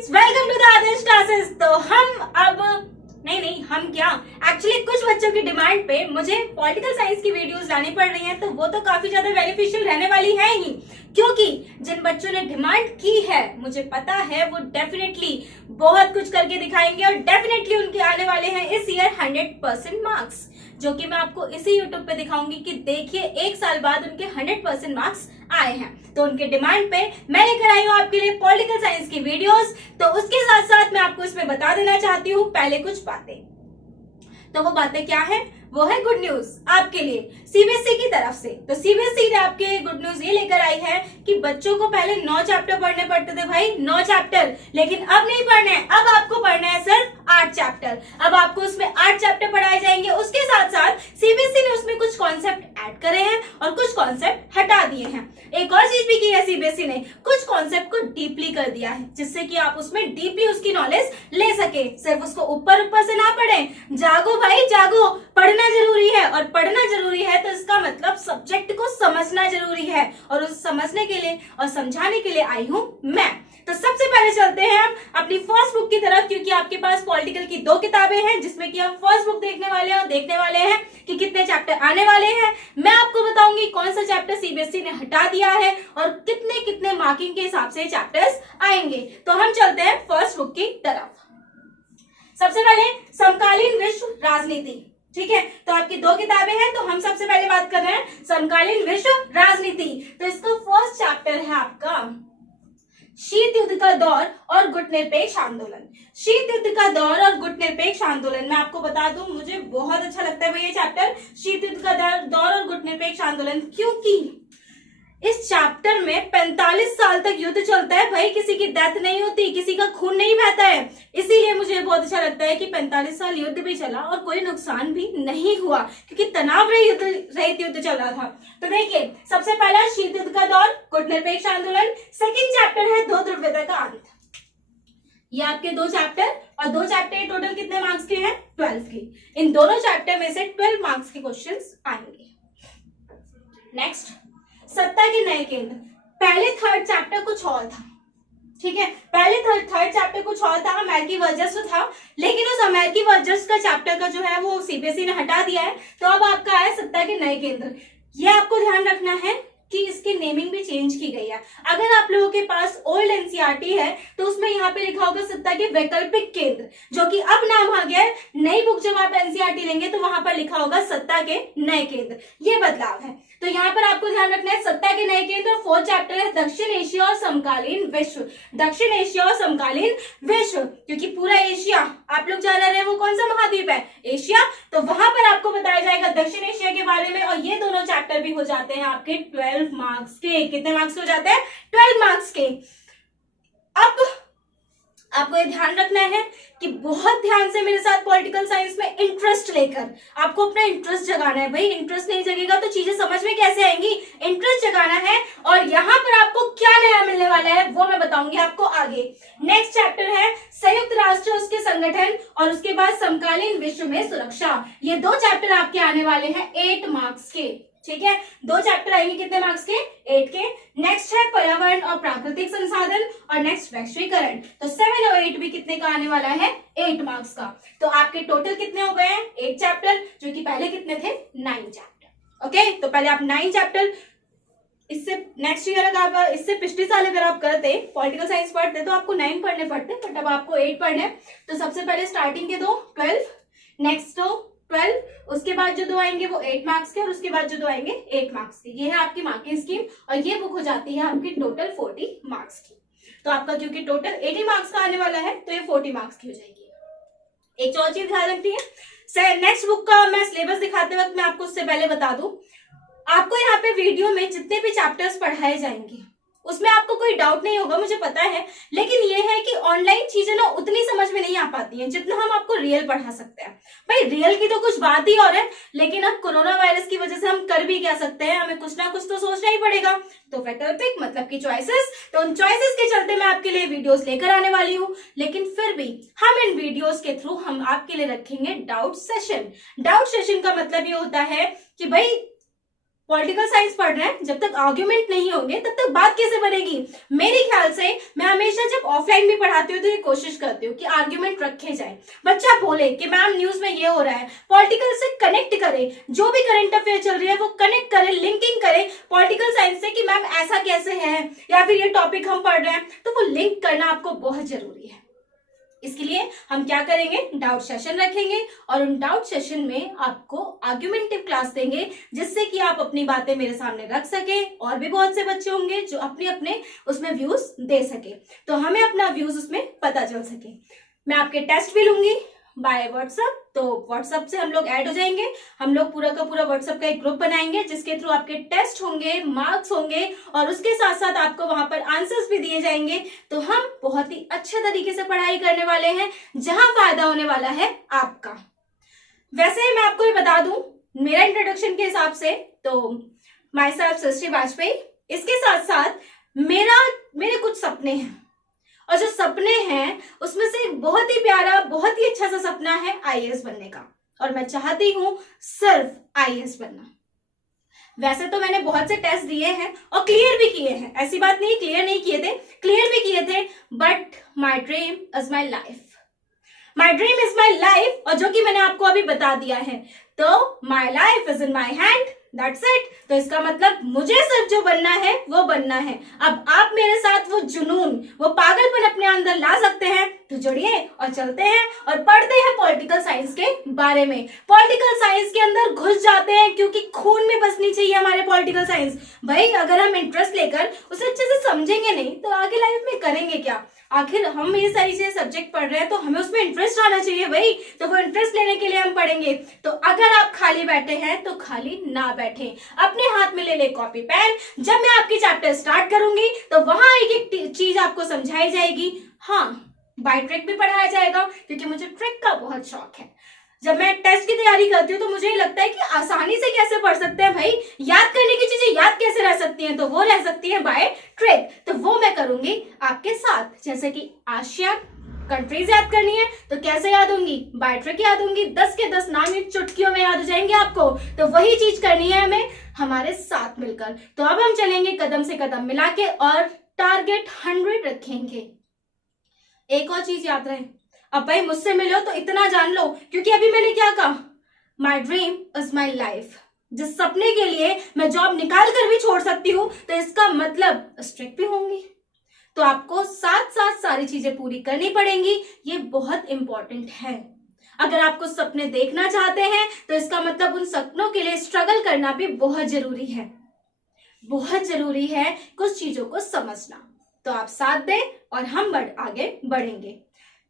Friends, welcome to the Adarsh classes. तो हम अब नहीं हम क्या एक्चुअली कुछ बच्चों की डिमांड पे मुझे पॉलिटिकल साइंस की वीडियोस लानी पड़ रही हैं, तो वो तो काफी ज्यादा बेनिफिशियल रहने वाली है ही, क्योंकि जिन बच्चों ने डिमांड की है मुझे पता है वो डेफिनेटली बहुत कुछ करके दिखाएंगे और डेफिनेटली उनके आने वाले हैं इस ईयर 100% मार्क्स, जो कि मैं आपको इसी यूट्यूब पे दिखाऊंगी कि देखिए एक साल बाद उनके 100% मार्क्स आए हैं। तो उनके डिमांड पे मैं लेकर आई हूँ आपके लिए पॉलिटिकल साइंस की वीडियोस। तो उसके साथ साथ मैं आपको इसमें बता देना चाहती हूँ पहले कुछ बातें। तो वो बातें क्या है? वो है गुड न्यूज आपके लिए सीबीएसई की तरफ से। तो सीबीएसई ने आपके लिए गुड न्यूज ये लेकर आई है कि बच्चों को पहले 9 चैप्टर पढ़ने पड़ते थे भाई, 9 चैप्टर, लेकिन अब नहीं पढ़ने, अब आपको पढ़ना है सिर्फ 8 चैप्टर। अब आपको उसमें 8 चैप्टर पढ़ाए जाएंगे। उसके साथ साथ सीबीएसई ने उसमें कुछ कॉन्सेप्ट ऐड करे हैं और कुछ कॉन्सेप्ट हटा दिए हैं। एक और चीज भी की है सीबीएसई ने, कुछ कॉन्सेप्ट को डीपली कर दिया है, जिससे कि आप उसमें डीपली उसकी नॉलेज ले सके, सिर्फ उसको ऊपर ऊपर से ना पढ़े। जागो भाई जागो, पढ़ना जरूरी है, और पढ़ना जरूरी है तो इसका मतलब सब्जेक्ट को समझना जरूरी है, और उस समझने के लिए और समझाने के लिए आई हूं मैं। तो सबसे पहले चलते हैं हम अपनी फर्स्ट बुक की तरफ, क्योंकि आपके पास पॉलिटिकल की 2 किताबें हैं, जिसमें कि हम फर्स्ट बुक देखने वाले हैं और देखने वाले हैं कि कितने चैप्टर आने वाले हैं। मैं आपको बताऊंगी कौन सा चैप्टर सीबीएसई ने हटा दिया है और कितने कितने मार्किंग के हिसाब से चैप्टर्स आएंगे। तो हम चलते हैं फर्स्ट बुक की तरफ। सबसे पहले समकालीन विश्व राजनीति, ठीक है। तो आपकी 2 किताबें हैं, तो हम सबसे पहले बात कर रहे हैं समकालीन विश्व राजनीति। तो इसका फर्स्ट चैप्टर है आपका शीत युद्ध का दौर और गुटनिरपेक्ष आंदोलन। शीत युद्ध का दौर और गुटनिरपेक्ष आंदोलन, मैं आपको बता दूं मुझे बहुत अच्छा लगता है भाई ये चैप्टर, शीत युद्ध का दौर और गुटनिरपेक्ष आंदोलन, क्योंकि इस चैप्टर में 45 साल तक युद्ध चलता है भाई, किसी की डेथ नहीं होती, किसी का खून नहीं बहता है। इसीलिए मुझे बहुत अच्छा लगता है कि 45 साल युद्ध भी चला और कोई नुकसान भी नहीं हुआ, क्योंकि तनाव रहित युद्ध चल रहा था। तो देखिए, सबसे पहला शीत युद्ध का दौर, गुटनिरपेक्ष आंदोलन। सेकंड चैप्टर है दो ध्रुवीयता का अंत। ये आपके 2 चैप्टर, और 2 चैप्टर टोटल कितने मार्क्स के हैं? 12 के। इन दोनों चैप्टर में से 12 मार्क्स के क्वेश्चंस आएंगे। नेक्स्ट, सत्ता के नए केंद्र। पहले 3rd चैप्टर कुछ और था, ठीक है। पहले 3rd चैप्टर कुछ और था, अमेरिकी वर्चस्व था, लेकिन उस अमेरिकी वर्चस्व का चैप्टर का जो है वो सीबीएसई ने हटा दिया है। तो अब आपका है सत्ता के नए केंद्र। ये आपको ध्यान रखना है कि इसकी नेमिंग भी चेंज की गई है। अगर आप लोगों के पास ओल्ड एनसीईआरटी है तो उसमें यहाँ पे लिखा होगा सत्ता के वैकल्पिक केंद्र, जो कि अब नाम आ गया है। नई बुक जब आप एनसीईआरटी लेंगे तो वहां पर लिखा होगा सत्ता के नए केंद्र। ये बदलाव है। तो यहाँ पर आपको ध्यान रखना है सत्ता के नए केंद्र। 4th चैप्टर है दक्षिण एशिया और समकालीन विश्व। दक्षिण एशिया और समकालीन विश्व, क्योंकि पूरा एशिया आप लोग जान रहे हैं वो कौन सा महाद्वीप है? एशिया। तो वहां पर आपको बताया जाएगा दक्षिण एशिया के बारे में, और ये दोनों चैप्टर भी हो जाते हैं आपके 12 मार्क्स के। कितने मार्क्स हो जाते हैं? 12 मार्क्स के। अब आपको ये ध्यान रखना है कि बहुत ध्यान से मेरे साथ पॉलिटिकल साइंस में इंटरेस्ट लेकर आपको अपना इंटरेस्ट जगाना है भाई। इंटरेस्ट नहीं जगेगा तो चीजें समझ में कैसे आएंगी? इंटरेस्ट जगाना है, और यहाँ पर आपको क्या नया मिलने वाला है वो मैं बताऊंगी आपको आगे। नेक्स्ट चैप्टर है संयुक्त राष्ट्र, उसके संगठन, और उसके बाद समकालीन विश्व में सुरक्षा। ये 2 चैप्टर आपके आने वाले हैं 8 मार्क्स के, ठीक है। 2 चैप्टर आएंगे कितने मार्क्स के? 8 के। नेक्स्ट है पर्यावरण और प्राकृतिक संसाधन, और नेक्स्ट वैश्वीकरण। तो 7 और 8 भी कितने का आने वाला है? 8 मार्क्स का। तो आपके टोटल कितने हो गए हैं? 8 चैप्टर, जो कि पहले कितने थे? 9 चैप्टर। ओके, तो पहले आप 9 चैप्टर, इससे नेक्स्ट ईयर अगर आप, इससे पिछले साल अगर आप करते पॉलिटिकल साइंस पढ़ते तो आपको 9 पढ़ने पड़ते, बट अब आपको 8 पढ़ने। तो सबसे पहले स्टार्टिंग के 2 12, नेक्स्ट 2 12, उसके बाद जो 2 आएंगे वो 8 मार्क्स के, और उसके बाद जो 2 आएंगे 8 मार्क्स के। ये है आपकी मार्किंग स्कीम, और ये बुक हो जाती है आपकी टोटल 40 मार्क्स की। तो आपका क्योंकि टोटल 80 मार्क्स का आने वाला है तो ये 40 मार्क्स की हो जाएगी। एक और चीज ध्यान रखती है, नेक्स्ट बुक का मैं सिलेबस दिखाते वक्त मैं आपको उससे पहले बता दूं, आपको यहाँ पे वीडियो में जितने भी चैप्टर्स पढ़ाए जाएंगे उसमें आपको कोई डाउट नहीं होगा, मुझे पता है, लेकिन ये है कि ऑनलाइन चीजें ना उतनी समझ में नहीं आ पाती हैं जितना हम आपको रियल पढ़ा सकते हैं। भाई रियल की तो कुछ बात ही और है, लेकिन अब कोरोना वायरस की वजह से हम कर भी क्या सकते हैं, हमें कुछ ना कुछ तो सोचना ही पड़ेगा। तो वैकल्पिक मतलब की चॉइसेस, तो उन चॉइसेस के चलते मैं आपके लिए वीडियोस लेकर आने वाली हूँ, लेकिन फिर भी हम इन वीडियोस के थ्रू हम आपके लिए रखेंगे डाउट सेशन। डाउट सेशन का मतलब ये होता है कि भाई पॉलिटिकल साइंस पढ़ रहे हैं, जब तक आर्ग्यूमेंट नहीं होंगे तब तक बात कैसे बनेगी। मेरे ख्याल से मैं हमेशा जब ऑफलाइन भी पढ़ाती हूँ तो ये कोशिश करती हूँ कि आर्ग्यूमेंट रखे जाए। बच्चा बोले कि मैम न्यूज में ये हो रहा है, पॉलिटिकल से कनेक्ट करे, जो भी करंट अफेयर चल रही है वो कनेक्ट करे, लिंकिंग करे पॉलिटिकल साइंस से कि मैम ऐसा कैसे है, या फिर ये टॉपिक हम पढ़ रहे हैं, तो वो लिंक करना आपको बहुत जरूरी है। इसके लिए हम क्या करेंगे, डाउट सेशन रखेंगे और उन डाउट सेशन में आपको आर्ग्यूमेंटिव क्लास देंगे, जिससे कि आप अपनी बातें मेरे सामने रख सके। और भी बहुत से बच्चे होंगे जो अपने अपने उसमें व्यूज दे सके, तो हमें अपना व्यूज उसमें पता चल सके। मैं आपके टेस्ट भी लूंगी बाय व्हाट्सएप, तो व्हाट्सएप से हम लोग ऐड हो जाएंगे। हम लोग पूरा का पूरा व्हाट्सएप का एक ग्रुप बनाएंगे जिसके थ्रू आपके टेस्ट होंगे, मार्क्स होंगे और उसके साथ साथ आपको वहां पर आंसर्स भी दिए जाएंगे। तो हम बहुत ही अच्छे तरीके से पढ़ाई करने वाले हैं, जहां फायदा होने वाला है आपका। वैसे मैं आपको ये बता दूं, मेरा इंट्रोडक्शन के हिसाब से तो माई सेल्फ सृष्टि वाजपेयी, इसके साथ साथ मेरे कुछ सपने हैं, और जो सपने हैं उसमें से एक बहुत ही प्यारा, बहुत ही अच्छा सा सपना है आईएएस बनने का, और मैं चाहती हूं सिर्फ आईएएस बनना। वैसे तो मैंने बहुत से टेस्ट दिए हैं और क्लियर भी किए हैं, ऐसी बात नहीं क्लियर नहीं किए थे, क्लियर भी किए थे, but my dream is my life, my dream is my life. और जो कि मैंने आपको अभी बता दिया है, तो my life is in my hand, that's it. तो इसका मतलब मुझे सिर्फ जो बनना है वो बनना है। अब आप मेरे साथ वो जुनून, वो पागलपन अपने अंदर ला सकते हैं, तो जुड़िए और चलते हैं और पढ़ते हैं पॉलिटिकल साइंस के बारे में। पॉलिटिकल साइंस के अंदर घुस जाते हैं, क्योंकि खून में बसनी चाहिए हमारे पॉलिटिकल साइंस। भाई अगर हम इंटरेस्ट लेकर उसे अच्छे से समझेंगे नहीं तो आगे लाइफ में करेंगे क्या। आखिर हम ये सारी चीजें सब्जेक्ट पढ़ रहे हैं तो हमें उसमें इंटरेस्ट आना चाहिए भाई, तो वो इंटरेस्ट लेने के लिए हम पढ़ेंगे। तो अगर आप खाली बैठे हैं तो खाली ना बैठे, अपने हाथ में ले ले कॉपी पेन। जब मैं आपकी चैप्टर स्टार्ट करूंगी तो वहां एक एक चीज आपको समझाई जाएगी। हाँ, बाय ट्रिक भी पढ़ाया जाएगा, क्योंकि मुझे ट्रिक का बहुत शौक है। जब मैं टेस्ट की तैयारी करती हूँ तो मुझे लगता है कि आसानी से कैसे पढ़ सकते हैं भाई, याद करने की चीजें याद कैसे रह सकती हैं, तो वो रह सकती है बाय ट्रिक। तो वो मैं करूंगी आपके साथ। जैसे कि आसियान कंट्रीज याद करनी है तो कैसे याद होंगी, बाय ट्रिक याद होंगी, 10 के 10 नाम ये चुटकियों में याद हो जाएंगे आपको। तो वही चीज करनी है हमें हमारे साथ मिलकर। तो अब हम चलेंगे कदम से कदम मिला के और टारगेट 100 रखेंगे। एक और चीज याद रहे, अब भाई मुझसे मिलो तो इतना जान लो, क्योंकि अभी मैंने क्या कहा, my dream is my life. जिस सपने के लिए मैं जॉब निकाल कर भी छोड़ सकती हूँ, तो इसका मतलब स्ट्रिक्ट भी होंगी। तो आपको साथ साथ सारी चीजें पूरी करनी पड़ेंगी, ये बहुत इंपॉर्टेंट है। अगर आपको सपने देखना चाहते हैं तो इसका मतलब उन सपनों के लिए स्ट्रगल करना भी बहुत जरूरी है। बहुत जरूरी है कुछ चीजों को समझना। तो आप साथ दें और हम आगे बढ़ेंगे।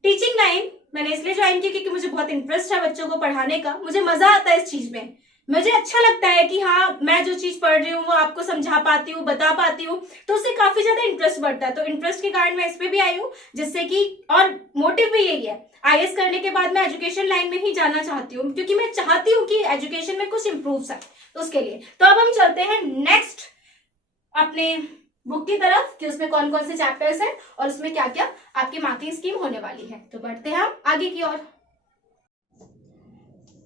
टीचिंग लाइन मैंने इसलिए ज्वाइन की क्योंकि मुझे बहुत इंटरेस्ट है बच्चों को पढ़ाने का, मुझे मजा आता है इस चीज में। मुझे अच्छा लगता है कि हाँ, मैं जो चीज पढ़ रही हूँ वो आपको समझा पाती हूँ, बता पाती हूँ, तो उससे काफी ज्यादा इंटरेस्ट बढ़ता है। तो इंटरेस्ट के कारण मैं इस पे भी आई हूँ, जिससे कि, और मोटिव भी यही है, आईएएस करने के बाद मैं एजुकेशन लाइन में ही जाना चाहती हूँ, क्योंकि मैं चाहती हूँ कि एजुकेशन में कुछ इंप्रूव आए, तो उसके लिए। तो अब हम चलते हैं नेक्स्ट अपने बुक की तरफ कि उसमें कौन कौन से चैप्टर्स हैं और उसमें क्या क्या आपकी मार्किंग स्कीम होने वाली है। तो बढ़ते हैं हम आगे की ओर।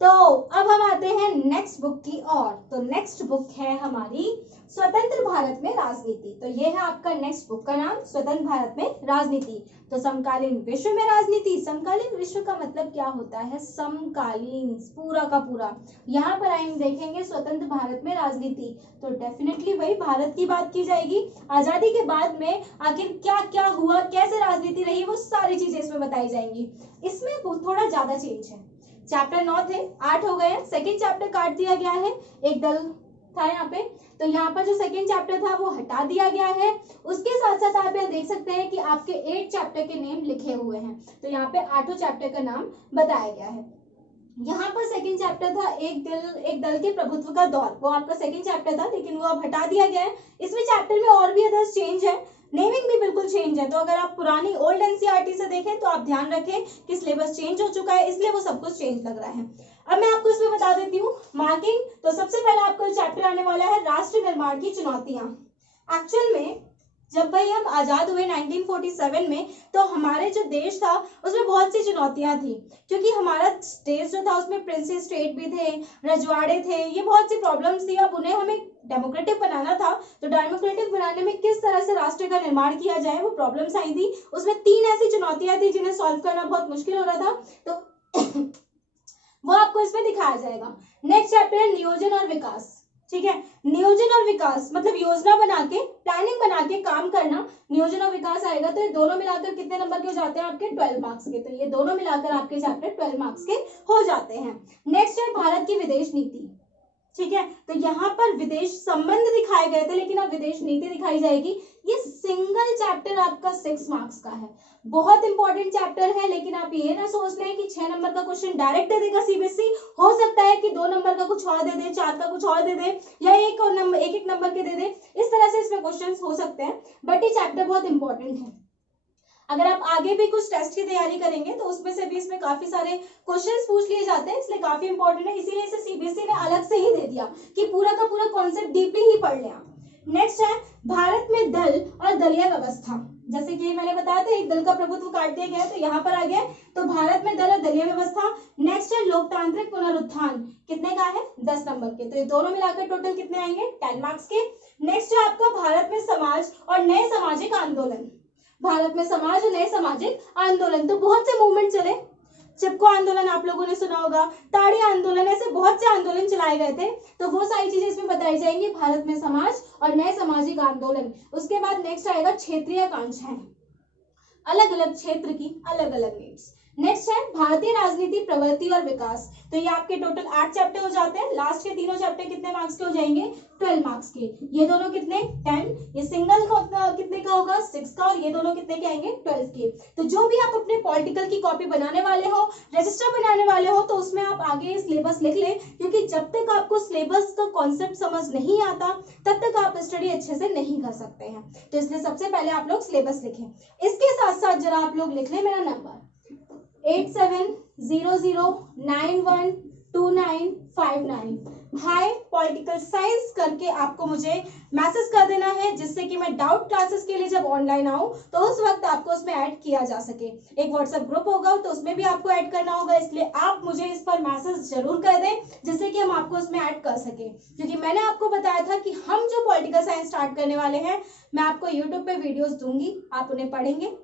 तो अब हम आते हैं नेक्स्ट बुक की ओर। तो नेक्स्ट बुक है हमारी स्वतंत्र भारत में राजनीति। तो ये है आपका नेक्स्ट बुक का नाम, स्वतंत्र भारत में राजनीति। तो समकालीन विश्व में राजनीति। समकालीन विश्व का मतलब क्या होता है, समकालीन, पूरा का पूरा। यहाँ पर हम देखेंगे स्वतंत्र भारत में राजनीति, तो डेफिनेटली भाई भारत की बात की जाएगी। आजादी के बाद में आखिर क्या क्या हुआ, कैसे राजनीति रही, वो सारी चीजें इसमें बताई जाएंगी। इसमें थोड़ा ज्यादा चेंज है। चैप्टर 9 थे, 8 हो गए। सेकेंड चैप्टर काट दिया गया है, एक दल था यहाँ पे, तो यहाँ पर जो सेकेंड चैप्टर था वो हटा दिया गया है। उसके साथ साथ आप यहाँ देख सकते हैं कि आपके 8 चैप्टर के नेम लिखे हुए हैं, तो यहाँ पे 8 चैप्टर का नाम बताया गया है। यहाँ पर सेकेंड चैप्टर था एक दल के प्रभुत्व का दौर, वो आपका सेकेंड चैप्टर था, लेकिन वो अब हटा दिया गया है। इसमें चैप्टर में और भी अदर्स चेंज है, नेमिंग भी बिल्कुल चेंज है। तो अगर आप पुरानी ओल्ड एनसीईआरटी से देखें तो आप ध्यान रखें कि सिलेबस चेंज हो चुका है, इसलिए वो सब कुछ चेंज लग रहा है। अब मैं आपको इसमें बता देती हूँ मार्किंग। तो सबसे पहले आपको चैप्टर आने वाला है राष्ट्र निर्माण की चुनौतियां। एक्चुअल में जब भाई हम आजाद हुए 1947 में, तो हमारे जो देश था उसमें बहुत सी चुनौतियां थी, क्योंकि हमारा देश जो था उसमें प्रिंसी स्टेट भी थे, रजवाड़े थे, ये बहुत सी प्रॉब्लम्स थी। अब उन्हें हमें डेमोक्रेटिक बनाना था, तो डेमोक्रेटिक बनाने में किस तरह से राष्ट्र का निर्माण किया जाए, वो प्रॉब्लम्स आई थी। उसमें 3 ऐसी चुनौतियां थी जिन्हें सॉल्व करना बहुत मुश्किल हो रहा था, तो वो आपको इसमें दिखाया जाएगा। नेक्स्ट चैप्टर है नियोजन और विकास। ठीक है, नियोजन और विकास मतलब योजना बना के, प्लानिंग बना के काम करना, नियोजन और विकास आएगा। तो ये दोनों मिलाकर कितने नंबर के हो जाते हैं आपके? 12 मार्क्स के। तो ये दोनों मिलाकर आपके चैप्टर 12 मार्क्स के हो जाते हैं। नेक्स्ट है भारत की विदेश नीति। ठीक है, तो यहाँ पर विदेश संबंध दिखाए गए थे, लेकिन अब विदेश नीति दिखाई जाएगी। ये सिंगल चैप्टर आपका 6 मार्क्स का है, बहुत इंपॉर्टेंट चैप्टर है। लेकिन आप ये ना सोच लें कि 6 नंबर का क्वेश्चन डायरेक्ट दे देगा सीबीएसई, हो सकता है कि 2 नंबर का कुछ और दे दे, 4 का कुछ और दे दे, या एक एक नंबर के दे दे। इस तरह से इसमें क्वेश्चन हो सकते हैं, बट ये चैप्टर बहुत इंपॉर्टेंट है। अगर आप आगे भी कुछ टेस्ट की तैयारी करेंगे तो उसमें से भी इसमें काफी सारे क्वेश्चंस पूछ लिए जाते हैं, इसलिए काफी इंपॉर्टेंट है। इसीलिए इसे सीबीएसई ने अलग से ही दे दिया कि पूरा का पूरा कॉन्सेप्ट डीपली ही पढ़ लें आप। नेक्स्ट है भारत में दल और दलीय व्यवस्था। जैसे कि मैंने बताया था, एक दल का प्रभुत्व काट दिया गया, तो यहाँ पर आ गया। तो भारत में दल और दलीय व्यवस्था। नेक्स्ट है लोकतांत्रिक पुनरुत्थान, कितने का है? 10 नंबर के। तो ये दोनों मिलाकर टोटल कितने आएंगे? 10 मार्क्स के। नेक्स्ट है आपका भारत में समाज और नए सामाजिक आंदोलन। भारत में समाज और नए सामाजिक आंदोलन, तो बहुत से मूवमेंट चले। चिपको आंदोलन आप लोगों ने सुना होगा, ताड़ी आंदोलन, ऐसे बहुत से आंदोलन चलाए गए थे। तो वो सारी चीजें इसमें बताई जाएंगी, भारत में समाज और नए सामाजिक आंदोलन। उसके बाद नेक्स्ट आएगा क्षेत्रीय आकांक्षाएं, अलग अलग क्षेत्र की अलग अलग नीड्स। नेक्स्ट है भारतीय राजनीति, प्रवृत्ति और विकास। तो ये आपके टोटल 8 चैप्टर हो जाते हैं। लास्ट के तीनों चैप्टर कितने मार्क्स के हो जाएंगे? 12 मार्क्स के। ये दोनों कितने? 10। ये सिंगल कितने का होगा? 6 का। और ये दोनों कितने के आएंगे? 12 के। तो जो भी आप अपने पॉलिटिकल की कॉपी बनाने वाले हो, रजिस्टर बनाने वाले हो, तो उसमें आप आगे सिलेबस लिख ले, क्योंकि जब तक आपको सिलेबस का कॉन्सेप्ट समझ नहीं आता तब तक आप स्टडी अच्छे से नहीं कर सकते हैं। तो इसलिए सबसे पहले आप लोग सिलेबस लिखें। इसके साथ साथ जरा आप लोग लिख लें मेरा नंबर 8700912959। हाय पॉलिटिकल साइंस करके आपको मुझे मैसेज कर देना है, जिससे कि मैं डाउट क्लासेस के लिए जब ऑनलाइन आऊं तो उस वक्त आपको उसमें ऐड किया जा सके। एक व्हाट्सएप ग्रुप होगा, तो उसमें भी आपको ऐड करना होगा, इसलिए आप मुझे इस पर मैसेज जरूर कर दें, जिससे कि हम आपको उसमें ऐड कर सके। क्योंकि मैंने आपको बताया था कि हम जो पॉलिटिकल साइंस स्टार्ट करने वाले हैं, मैं आपको यूट्यूब पे वीडियोस दूंगी, आप उन्हें पढ़ेंगे।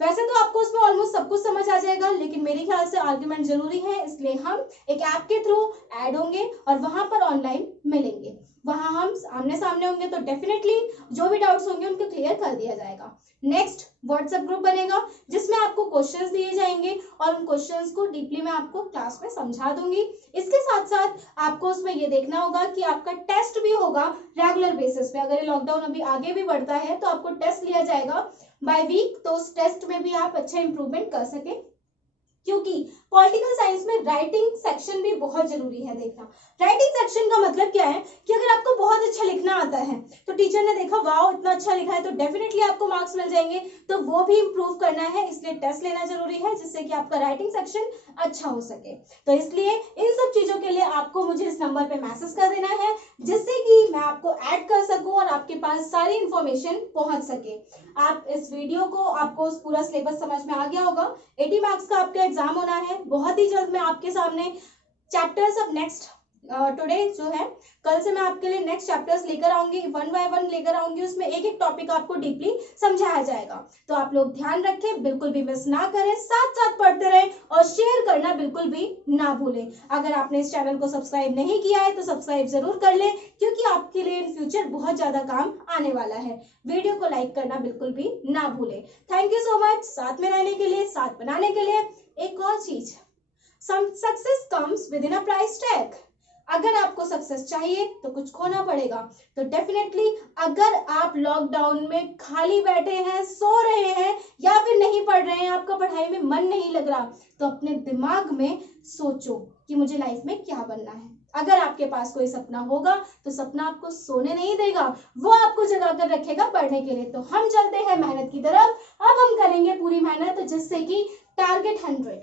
वैसे तो आपको उसमें ऑलमोस्ट सब कुछ समझ आ जाएगा, लेकिन मेरे ख्याल से आर्गुमेंट जरूरी है, इसलिए हम एक ऐप के थ्रू ऐड होंगे और वहां पर ऑनलाइन मिलेंगे। वहां हम आमने सामने होंगे, तो डेफिनेटली जो भी डाउट्स होंगे उनको क्लियर कर दिया जाएगा। नेक्स्ट व्हाट्सएप ग्रुप बनेगा, जिसमें आपको क्वेश्चंस दिए जाएंगे और उन क्वेश्चंस को डीपली मैं आपको क्लास में समझा दूंगी। इसके साथ साथ आपको उसमें ये देखना होगा कि आपका टेस्ट भी होगा रेगुलर बेसिस पे। अगर ये लॉकडाउन अभी आगे भी बढ़ता है तो आपको टेस्ट लिया जाएगा बाय वीक, तो उस टेस्ट में भी आप अच्छा इंप्रूवमेंट कर सके। क्योंकि पॉलिटिकल साइंस में राइटिंग सेक्शन भी बहुत जरूरी है देखना। राइटिंग सेक्शन का मतलब क्या है कि अगर आपको बहुत अच्छा लिखना आता है, तो टीचर ने देखा वाओ इतना अच्छा लिखा है, तो डेफिनेटली आपको मार्क्स मिल जाएंगे। तो वो भी इंप्रूव करना है, इसलिए टेस्ट लेना जरूरी है, जिससे कि आपका राइटिंग सेक्शन अच्छा हो सके। तो इसलिए इन सब चीजों के लिए आपको मुझे इस नंबर पे मैसेज कर देना है, जिससे कि मैं आपको ऐड कर सकूं और आपके पास सारी इंफॉर्मेशन पहुंच सके। आप इस वीडियो को, आपको पूरा सिलेबस समझ में आ गया होगा। 80 मार्क्स का आपका एग्जाम होना है। बहुत ही जल्द मैं आपके सामने चैप्टर्स अब नेक्स्ट टुडे जो है, कल से मैं आपके लिए नेक्स्ट चैप्टर्स लेकर आऊंगी, 1 बाय 1 लेकर आऊंगी। उसमें एक एक टॉपिक आपको डीपली समझाया जाएगा। तो आप लोग ध्यान रखें, बिल्कुल भी मिस ना करें, साथ साथ पढ़ते रहें और शेयर करना बिल्कुल भी ना भूलें। अगर आपने इस चैनल को सब्सक्राइब नहीं किया है तो सब्सक्राइब जरूर कर लें, क्योंकि आपके लिए इन फ्यूचर बहुत ज्यादा काम आने वाला है। वीडियो को लाइक करना बिल्कुल भी ना भूलें। थैंक यू सो मच साथ में रहने के लिए, साथ बनाने के लिए। एक और चीज, success comes with in a price tag. अगर आपको सक्सेस चाहिए तो कुछ खोना पड़ेगा। तो डेफिनेटली अगर आप लॉकडाउन में खाली बैठे हैं, सो रहे हैं, या फिर नहीं पढ़ रहे हैं, आपका पढ़ाई में मन नहीं लग रहा, तो अपने दिमाग में सोचो कि मुझे लाइफ में क्या बनना है। अगर आपके पास कोई सपना होगा तो सपना आपको सोने नहीं देगा, वो आपको जगा कर रखेगा पढ़ने के लिए। तो हम चलते हैं मेहनत की तरफ। अब हम करेंगे पूरी मेहनत, जिससे कि टारगेट 100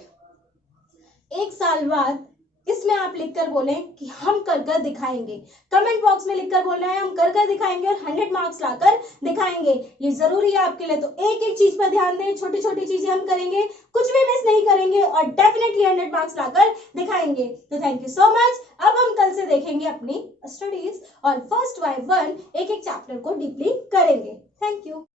एक साल बाद इसमें आप लिखकर बोलें कि हम कर कर दिखाएंगे। कमेंट बॉक्स में लिखकर बोलना है हम कर कर दिखाएंगे और 100 मार्क्स लाकर दिखाएंगे। ये जरूरी है आपके लिए, तो एक एक चीज पर ध्यान दें, छोटी छोटी चीजें हम करेंगे, कुछ भी मिस नहीं करेंगे और डेफिनेटली 100 मार्क्स लाकर दिखाएंगे। तो थैंक यू सो मच। अब हम कल से देखेंगे अपनी स्टडीज और फर्स्ट बाय वन एक एक चैप्टर को डीपली करेंगे। Thank you.